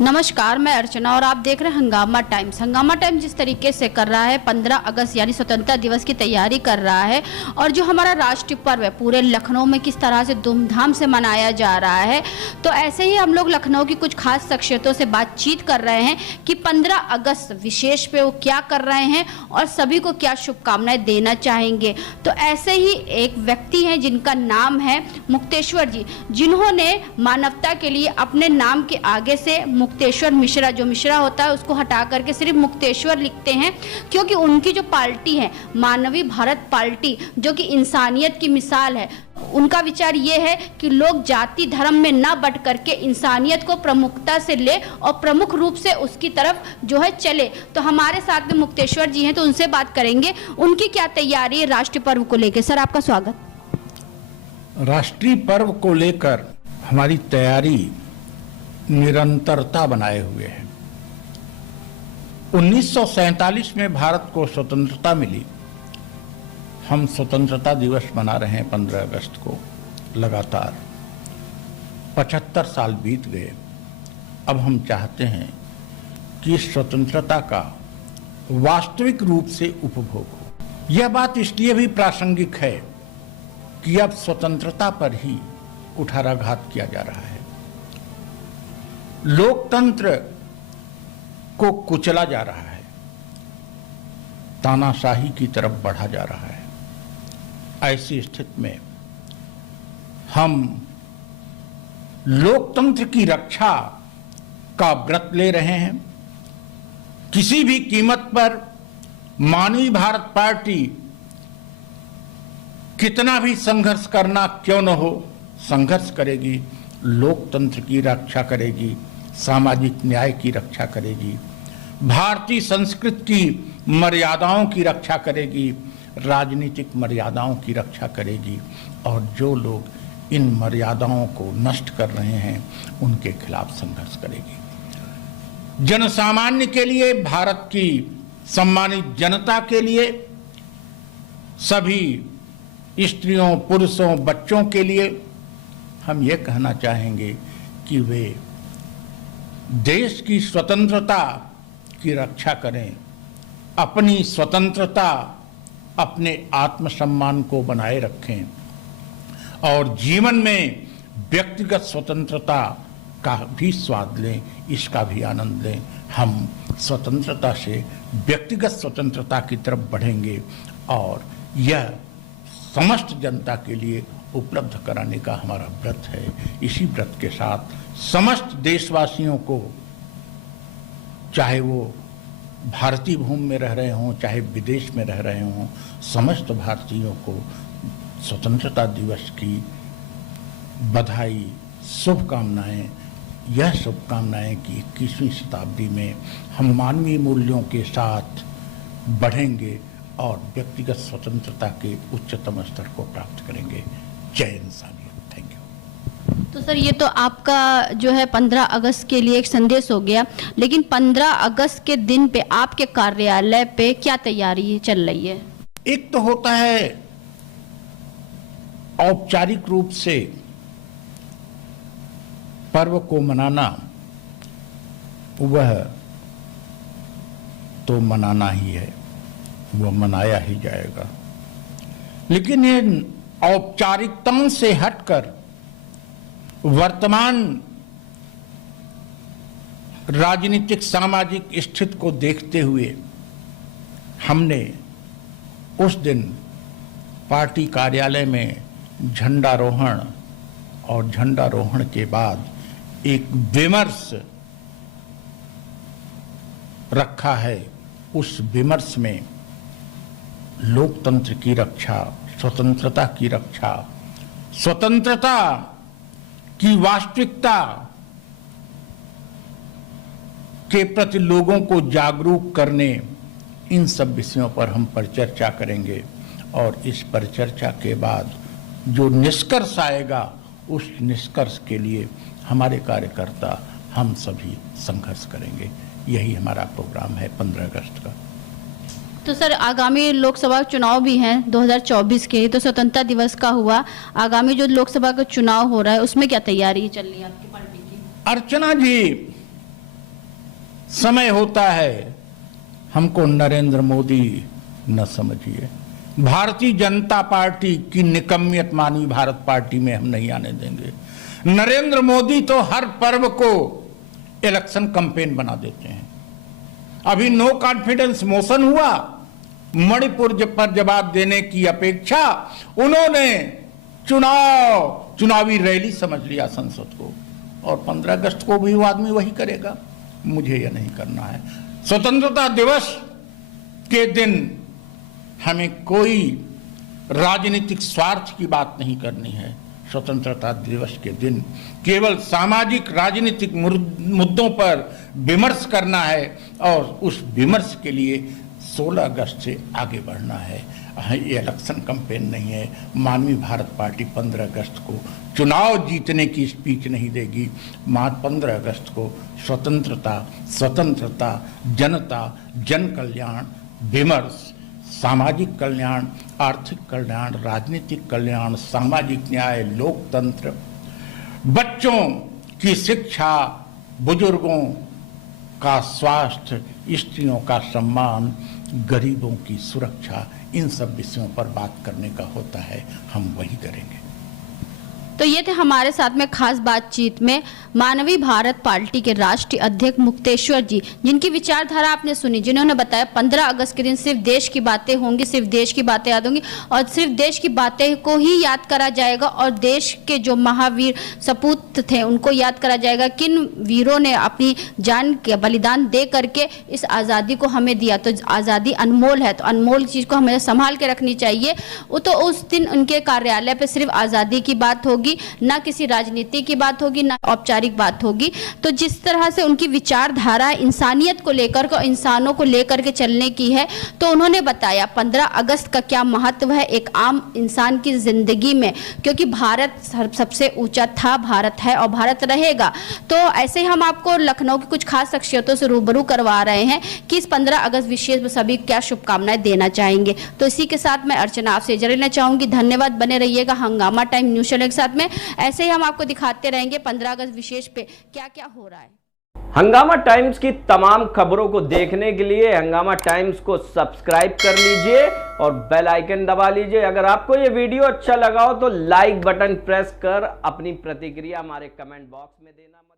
नमस्कार, मैं अर्चना और आप देख रहे हैं हंगामा टाइम्स। हंगामा टाइम्स जिस तरीके से कर रहा है 15 अगस्त यानी स्वतंत्रता दिवस की तैयारी कर रहा है और जो हमारा राष्ट्रीय पर्व है पूरे लखनऊ में किस तरह से धूमधाम से मनाया जा रहा है, तो ऐसे ही हम लोग लखनऊ की कुछ खास शख्सियतों से बातचीत कर रहे हैं कि 15 अगस्त विशेष पे वो क्या कर रहे हैं और सभी को क्या शुभकामनाएं देना चाहेंगे। तो ऐसे ही एक व्यक्ति हैं जिनका नाम है मुक्तेश्वर जी, जिन्होंने मानवता के लिए अपने नाम के आगे से मुक्तेश्वर मिश्रा, जो मिश्रा होता है उसको हटा करके सिर्फ मुक्तेश्वर लिखते हैं, क्योंकि उनकी जो पार्टी है मानवीय भारत पार्टी, जो कि इंसानियत की मिसाल है, उनका विचार ये है कि लोग जाति धर्म में ना बट करके इंसानियत को प्रमुखता से ले और प्रमुख रूप से उसकी तरफ जो है चले। तो हमारे साथ में मुक्तेश्वर जी हैं, तो उनसे बात करेंगे उनकी क्या तैयारी है राष्ट्रीय पर्व को लेकर। सर, आपका स्वागत। राष्ट्रीय पर्व को लेकर हमारी तैयारी निरंतरता बनाए हुए है। 1947 में भारत को स्वतंत्रता मिली। हम स्वतंत्रता दिवस मना रहे हैं 15 अगस्त को। लगातार 75 साल बीत गए। अब हम चाहते हैं कि स्वतंत्रता का वास्तविक रूप से उपभोग हो। यह बात इसलिए भी प्रासंगिक है कि अब स्वतंत्रता पर ही कुठाराघात किया जा रहा है। लोकतंत्र को कुचला जा रहा है, तानाशाही की तरफ बढ़ा जा रहा है। ऐसी स्थिति में हम लोकतंत्र की रक्षा का व्रत ले रहे हैं। किसी भी कीमत पर मानवीय भारत पार्टी कितना भी संघर्ष करना क्यों न हो, संघर्ष करेगी, लोकतंत्र की रक्षा करेगी, सामाजिक न्याय की रक्षा करेगी, भारतीय संस्कृति की मर्यादाओं की रक्षा करेगी, राजनीतिक मर्यादाओं की रक्षा करेगी और जो लोग इन मर्यादाओं को नष्ट कर रहे हैं उनके खिलाफ संघर्ष करेगी। जनसामान्य के लिए, भारत की सम्मानित जनता के लिए, सभी स्त्रियों, पुरुषों, बच्चों के लिए हम ये कहना चाहेंगे कि वे देश की स्वतंत्रता की रक्षा करें, अपनी स्वतंत्रता, अपने आत्मसम्मान को बनाए रखें और जीवन में व्यक्तिगत स्वतंत्रता का भी स्वाद लें, इसका भी आनंद लें। हम स्वतंत्रता से व्यक्तिगत स्वतंत्रता की तरफ बढ़ेंगे और यह समस्त जनता के लिए उपलब्ध कराने का हमारा व्रत है। इसी व्रत के साथ समस्त देशवासियों को, चाहे वो भारतीय भूमि में रह रहे हों, चाहे विदेश में रह रहे हों, समस्त भारतीयों को स्वतंत्रता दिवस की बधाई, शुभकामनाएं। यह शुभकामनाएं कि 21वीं शताब्दी में हम मानवीय मूल्यों के साथ बढ़ेंगे और व्यक्तिगत स्वतंत्रता के उच्चतम स्तर को प्राप्त करेंगे। जय इंसानियत। Thank you. तो सर, ये तो आपका जो है 15 अगस्त के लिए एक संदेश हो गया, लेकिन 15 अगस्त के दिन पे आपके कार्यालय पे क्या तैयारी चल रही है? एक तो होता है औपचारिक रूप से पर्व को मनाना, वह तो मनाना ही है, वह मनाया ही जाएगा। लेकिन इन औपचारिकताओं से हटकर वर्तमान राजनीतिक सामाजिक स्थिति को देखते हुए हमने उस दिन पार्टी कार्यालय में झंडारोहण और झंडारोहण के बाद एक विमर्श रखा है। उस विमर्श में लोकतंत्र की रक्षा, स्वतंत्रता की रक्षा, स्वतंत्रता की वास्तविकता के प्रति लोगों को जागरूक करने, इन सब विषयों पर हम परिचर्चा करेंगे और इस परिचर्चा के बाद जो निष्कर्ष आएगा उस निष्कर्ष के लिए हमारे कार्यकर्ता, हम सभी संघर्ष करेंगे। यही हमारा प्रोग्राम है 15 अगस्त का। तो सर, आगामी लोकसभा चुनाव भी हैं 2024 के, तो स्वतंत्रता दिवस का हुआ, आगामी जो लोकसभा का चुनाव हो रहा है उसमें क्या तैयारी चल रही है आपकी पार्टी की? अर्चना जी, समय होता है हमको नरेंद्र मोदी न समझिए। भारतीय जनता पार्टी की निकम्मियत मानवी भारत पार्टी में हम नहीं आने देंगे। नरेंद्र मोदी तो हर पर्व को इलेक्शन कैंपेन बना देते हैं। अभी नो कॉन्फिडेंस मोशन हुआ, मणिपुर पर जवाब देने की अपेक्षा उन्होंने चुनावी रैली समझ लिया संसद को, और 15 अगस्त को भी वो आदमी वही करेगा। मुझे यह नहीं करना है। स्वतंत्रता दिवस के दिन हमें कोई राजनीतिक स्वार्थ की बात नहीं करनी है। स्वतंत्रता दिवस के दिन केवल सामाजिक राजनीतिक मुद्दों पर विमर्श करना है, और उस विमर्श के लिए 16 अगस्त से आगे बढ़ना है। ये इलेक्शन कैंपेन नहीं है। मानवी भारत पार्टी 15 अगस्त को चुनाव जीतने की स्पीच नहीं देगी। 15 अगस्त को स्वतंत्रता, जनता, जन कल्याण, विमर्श, सामाजिक कल्याण, आर्थिक कल्याण, राजनीतिक कल्याण, सामाजिक न्याय, लोकतंत्र, बच्चों की शिक्षा, बुजुर्गों का स्वास्थ्य, स्त्रियों का सम्मान, गरीबों की सुरक्षा, इन सब विषयों पर बात करने का होता है। हम वही करेंगे। तो ये थे हमारे साथ में खास बातचीत में मानवी भारत पार्टी के राष्ट्रीय अध्यक्ष मुक्तेश्वर जी, जिनकी विचारधारा आपने सुनी, जिन्होंने बताया 15 अगस्त के दिन सिर्फ देश की बातें होंगी, सिर्फ देश की बातें याद होंगी, और सिर्फ देश की बातें को ही याद करा जाएगा, और देश के जो महावीर सपूत थे उनको याद करा जाएगा। किन वीरों ने अपनी जान के बलिदान दे करके इस आज़ादी को हमें दिया। तो आज़ादी अनमोल है, तो अनमोल चीज़ को हमें संभाल के रखनी चाहिए। वो तो उस दिन उनके कार्यालय पर सिर्फ आज़ादी की बात होगी, ना किसी राजनीति की बात होगी, ना औपचारिक बात होगी। तो जिस तरह से उनकी विचारधारा इंसानियत को लेकर के, इंसानों को लेकर के चलने की है, तो उन्होंने बताया 15 अगस्त का क्या महत्व है एक आम इंसान की जिंदगी में, क्योंकि भारत सबसे ऊंचा था, भारत है और भारत रहेगा। तो ऐसे ही हम आपको लखनऊ की कुछ खास शख्सियतों से रूबरू करवा रहे हैं कि इस 15 अगस्त विशेष में सभी क्या शुभकामनाएं देना चाहेंगे। तो इसी के साथ मैं अर्चना आपसे इजाजत लेना चाहूंगी। धन्यवाद। बने रहिएगा हंगामा टाइम न्यूज़ चैनल के साथ में। ऐसे ही हम आपको दिखाते रहेंगे 15 अगस्त विशेष पे क्या क्या हो रहा है। हंगामा टाइम्स की तमाम खबरों को देखने के लिए हंगामा टाइम्स को सब्सक्राइब कर लीजिए और बेल आइकन दबा लीजिए। अगर आपको ये वीडियो अच्छा लगा हो तो लाइक बटन प्रेस कर अपनी प्रतिक्रिया हमारे कमेंट बॉक्स में देना मत